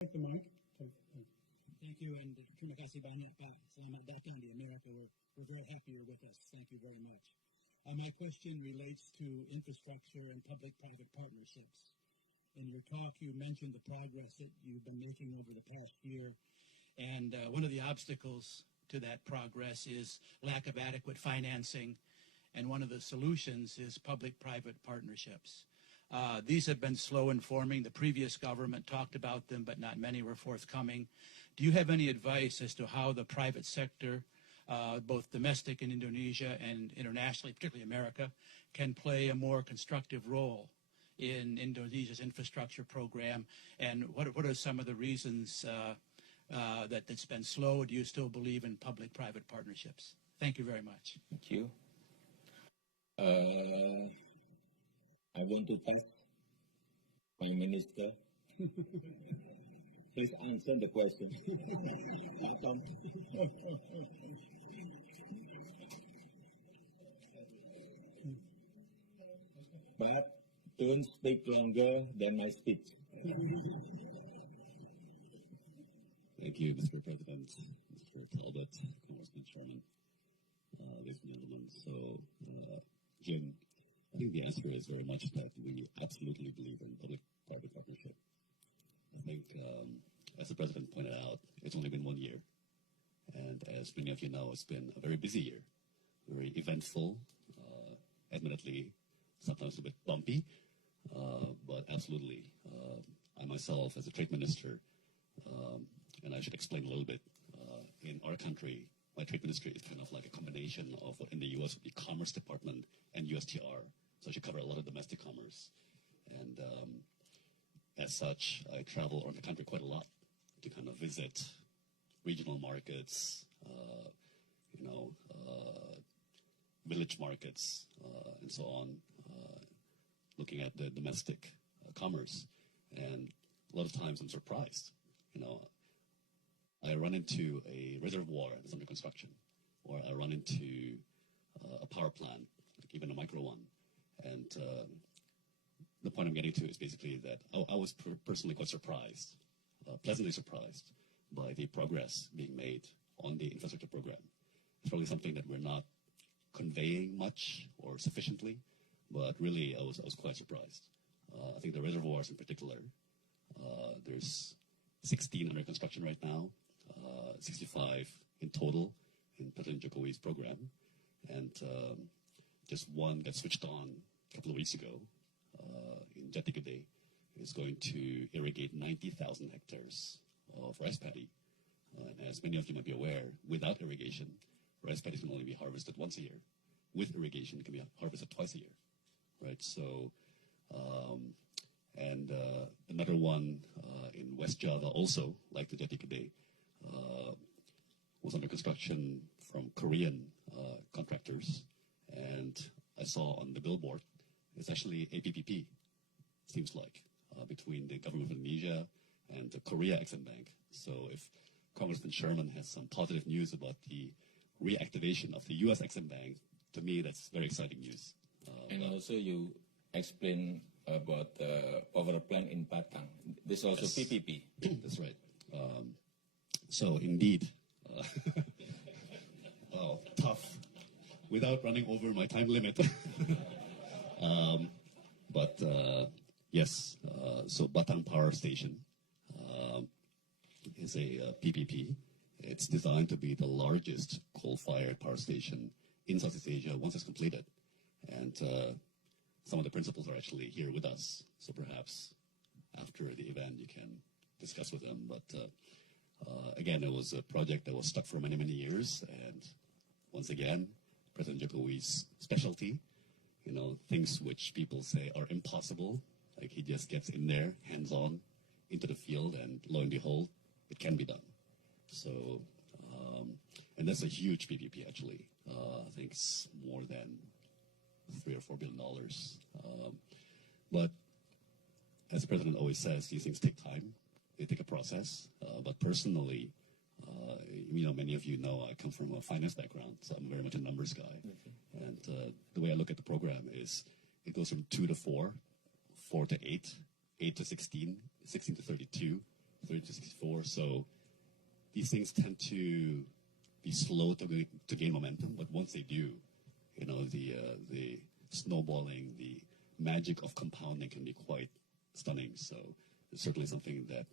Take the mic. Thank you, and terima kasih banyak, Pak. Selamat datang di America. We're very happy you're with us. Thank you very much. My question relates to infrastructure and public-private partnerships. In your talk, you mentioned the progress that you've been making over the past year, and one of the obstacles to that progress is lack of adequate financing, and one of the solutions is public-private partnerships. These have been slow in forming. The previous government talked about them, but not many were forthcoming. Do you have any advice as to how the private sector, both domestic in Indonesia and internationally, particularly America, can play a more constructive role in Indonesia's infrastructure program? And what are some of the reasons that it's been slow? Do you still believe in public-private partnerships? Thank you very much. Thank you. I want to thank Prime Minister. Please answer the question. But don't speak longer than my speech. Thank you, Mr. President, Mr. Talbot, Congressman Sherman, ladies and gentlemen. So, Jim, I think the answer is very much that we absolutely believe in public-private partnership. I think, as the President pointed out, it's only been 1 year. And as many of you know, it's been a very busy year, very eventful, admittedly, sometimes a bit bumpy, but absolutely. I myself, as a trade minister, and I should explain a little bit, in our country, my trade ministry is kind of like a combination of what in the U.S. would be Commerce Department and USTR. So I should cover a lot of domestic commerce. And as such, I travel around the country quite a lot to kind of visit regional markets, village markets, and so on, looking at the domestic commerce. And a lot of times I'm surprised. I run into a reservoir that's under construction, or I run into a power plant, like even a micro one. And the point I'm getting to is basically that I was personally quite surprised, pleasantly surprised by the progress being made on the infrastructure program. It's probably something that we're not conveying much or sufficiently, but really I was quite surprised. I think the reservoirs in particular, there's 16 under construction right now, 65 in total in President Jokowi's program, and just one got switched on a couple of weeks ago in Jati Gede. Is going to irrigate 90,000 hectares of rice paddy. And as many of you might be aware, without irrigation, rice paddy can only be harvested once a year. With irrigation, it can be harvested twice a year, right? So, and another one in West Java also, like the Jati Gede, was under construction from Korean contractors. And I saw on the billboard, it's actually a PPP, seems like, between the government of Indonesia and the Korea Exim Bank. So if Congressman Sherman has some positive news about the reactivation of the U.S. Exim Bank, to me, that's very exciting news. And also you explain about the power plant in Batang. This is also yes. PPP. That's right. So indeed, well, tough, without running over my time limit. But yes, so Batang Power Station is a PPP. It's designed to be the largest coal-fired power station in Southeast Asia once it's completed. And some of the principals are actually here with us. So perhaps after the event you can discuss with them. But again, it was a project that was stuck for many, many years. And once again, President Jokowi's specialty, things which people say are impossible, like he just gets in there, hands-on, into the field, and lo and behold, it can be done. So, and that's a huge PPP, actually. I think it's more than $3 or $4 billion. But as the president always says, these things take time. They take a process. But personally, many of you know I come from a finance background, so I'm very much a numbers guy. Mm-hmm. And the way I look at the program is it goes from 2 to 4, 4 to 8, 8 to 16, 16 to 32, 30 to 64. So these things tend to be slow to gain momentum, but once they do, you know, the snowballing, the magic of compounding can be quite stunning. So it's certainly something that